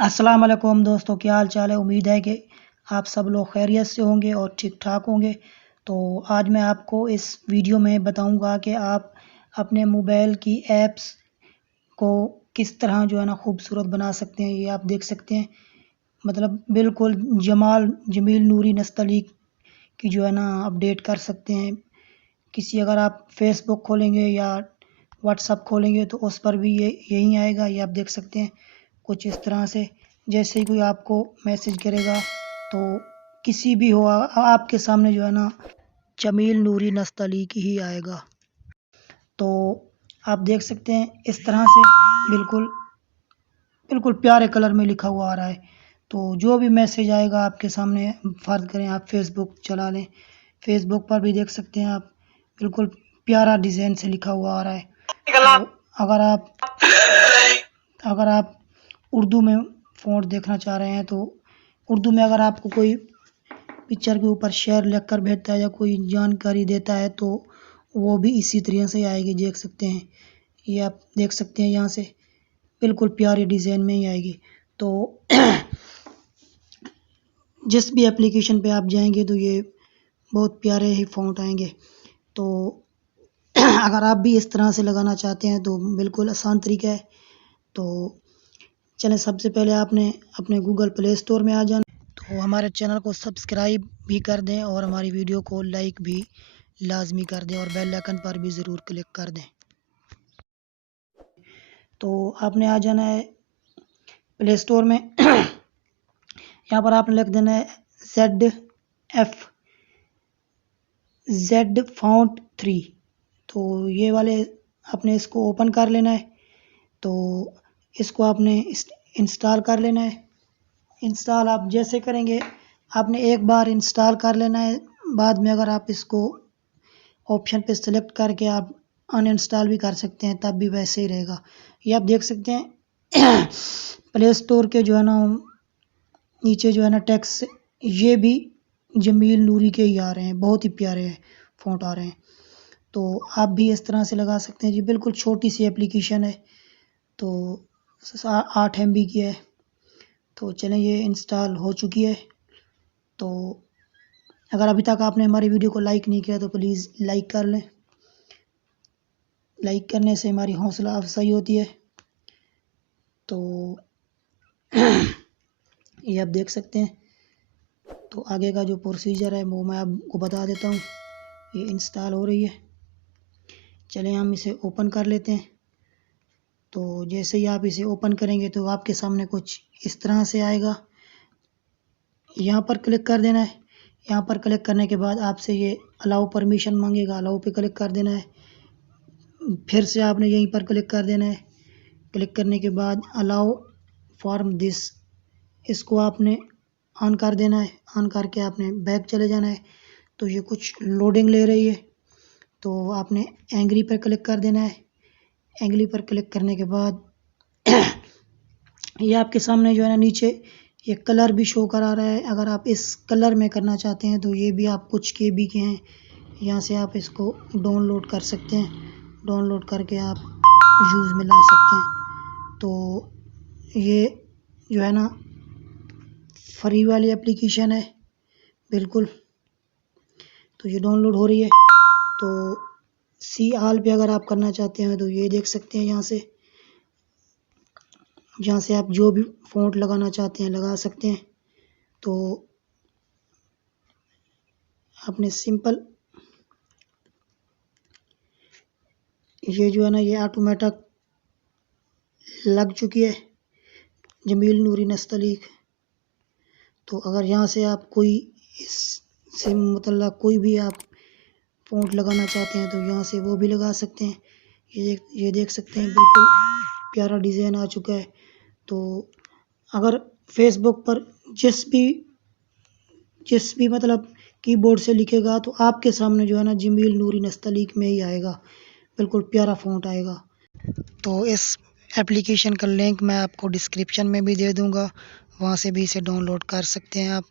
अस्सलाम वालेकुम दोस्तों, क्या हाल चाल है। उम्मीद है कि आप सब लोग खैरियत से होंगे और ठीक ठाक होंगे। तो आज मैं आपको इस वीडियो में बताऊंगा कि आप अपने मोबाइल की ऐप्स को किस तरह खूबसूरत बना सकते हैं। ये आप देख सकते हैं, मतलब बिल्कुल जमील नूरी नस्तलीक की अपडेट कर सकते हैं। किसी अगर आप फेसबुक खोलेंगे या व्हाट्सअप खोलेंगे तो उस पर भी ये यही आएगा। ये आप देख सकते हैं कुछ इस तरह से। जैसे ही कोई आपको मैसेज करेगा तो किसी भी हो आपके सामने जमील नूरी नस्तलीक ही आएगा। तो आप देख सकते हैं इस तरह से बिल्कुल बिल्कुल प्यारे कलर में लिखा हुआ आ रहा है। तो जो भी मैसेज आएगा आपके सामने, फ़र्ज़ करें आप फेसबुक चला लें, फेसबुक पर भी देख सकते हैं आप, बिल्कुल प्यारा डिज़ाइन से लिखा हुआ आ रहा है। तो अगर आप उर्दू में फ़ॉन्ट देखना चाह रहे हैं तो उर्दू में अगर आपको कोई पिक्चर के ऊपर शेयर लिख कर भेजता है या कोई जानकारी देता है तो वो भी इसी तरह से आएगी, देख सकते हैं। ये आप देख सकते हैं यहाँ से बिल्कुल प्यारी डिज़ाइन में ही आएगी। तो जिस भी एप्लीकेशन पे आप जाएंगे तो ये बहुत प्यारे ही फ़ॉन्ट आएंगे। तो अगर आप भी इस तरह से लगाना चाहते हैं तो बिल्कुल आसान तरीका है। तो चलें, सबसे पहले आपने अपने गूगल प्ले स्टोर में आ जाना। तो हमारे चैनल को सब्सक्राइब भी कर दें और हमारी वीडियो को लाइक भी लाजमी कर दें और बेल आइकन पर भी ज़रूर क्लिक कर दें। तो आपने आ जाना है प्ले स्टोर में। यहाँ पर आपने लिख देना है जेड फाउंट 3। तो ये वाले आपने इसको ओपन कर लेना है। तो इसको आपने इंस्टॉल कर लेना है। इंस्टॉल आप जैसे करेंगे, आपने एक बार इंस्टॉल कर लेना है, बाद में अगर आप इसको ऑप्शन पे सेलेक्ट करके आप अनइंस्टॉल भी कर सकते हैं, तब भी वैसे ही रहेगा। ये आप देख सकते हैं प्ले स्टोर के नीचे टेक्स्ट ये भी जमील नूरी के ही आ रहे हैं, बहुत ही प्यारे फ़ॉन्ट आ रहे हैं। तो आप भी इस तरह से लगा सकते हैं जी। बिल्कुल छोटी सी एप्लीकेशन है, तो 8 MB की है। तो चलें, ये इंस्टॉल हो चुकी है। तो अगर अभी तक आपने हमारी वीडियो को लाइक नहीं किया तो प्लीज़ लाइक कर लें। लाइक करने से हमारी हौसला अफजाई होती है। तो ये आप देख सकते हैं। तो आगे का जो प्रोसीजर है वो मैं आपको बता देता हूँ। ये इंस्टॉल हो रही है। चलें, हम इसे ओपन कर लेते हैं। तो जैसे ही आप इसे ओपन करेंगे तो आपके सामने कुछ इस तरह से आएगा। यहाँ पर क्लिक कर देना है। यहाँ पर क्लिक करने के बाद आपसे ये अलाउ परमिशन मांगेगा, अलाउ पे क्लिक कर देना है। फिर से आपने यहीं पर क्लिक कर देना है। क्लिक करने के बाद अलाउ फॉर्म दिस, इसको आपने ऑन कर देना है। ऑन करके आपने बैक चले जाना है। तो ये कुछ लोडिंग ले रही है, तो आपने एंग्री पर क्लिक कर देना है। एंग्री पर क्लिक करने के बाद ये आपके सामने नीचे ये कलर भी शो करा रहा है। अगर आप इस कलर में करना चाहते हैं तो ये भी आप कुछ KB के हैं, यहाँ से आप इसको डाउनलोड कर सकते हैं। डाउनलोड करके आप यूज़ में ला सकते हैं। तो ये फ्री वाली एप्लीकेशन है बिल्कुल। तो ये डाउनलोड हो रही है। तो सी ऑल पे अगर आप करना चाहते हैं तो ये देख सकते हैं, यहाँ से आप जो भी फ़ॉन्ट लगाना चाहते हैं लगा सकते हैं। तो आपने सिंपल ये ये ऑटोमेटिक लग चुकी है जमील नूरी नस्तलीक। तो अगर यहाँ से आप कोई इससे मतलब कोई भी आप फ़ॉन्ट लगाना चाहते हैं तो यहाँ से वो भी लगा सकते हैं। ये देख सकते हैं, बिल्कुल प्यारा डिज़ाइन आ चुका है। तो अगर फेसबुक पर जिस भी मतलब कीबोर्ड से लिखेगा तो आपके सामने जमील नूरी नस्तलीक में ही आएगा, बिल्कुल प्यारा फ़ॉन्ट आएगा। तो इस एप्लीकेशन का लिंक मैं आपको डिस्क्रिप्शन में भी दे दूँगा, वहाँ से भी इसे डाउनलोड कर सकते हैं आप।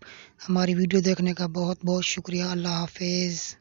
हमारी वीडियो देखने का बहुत बहुत शुक्रिया। अल्लाह हाफ़िज़।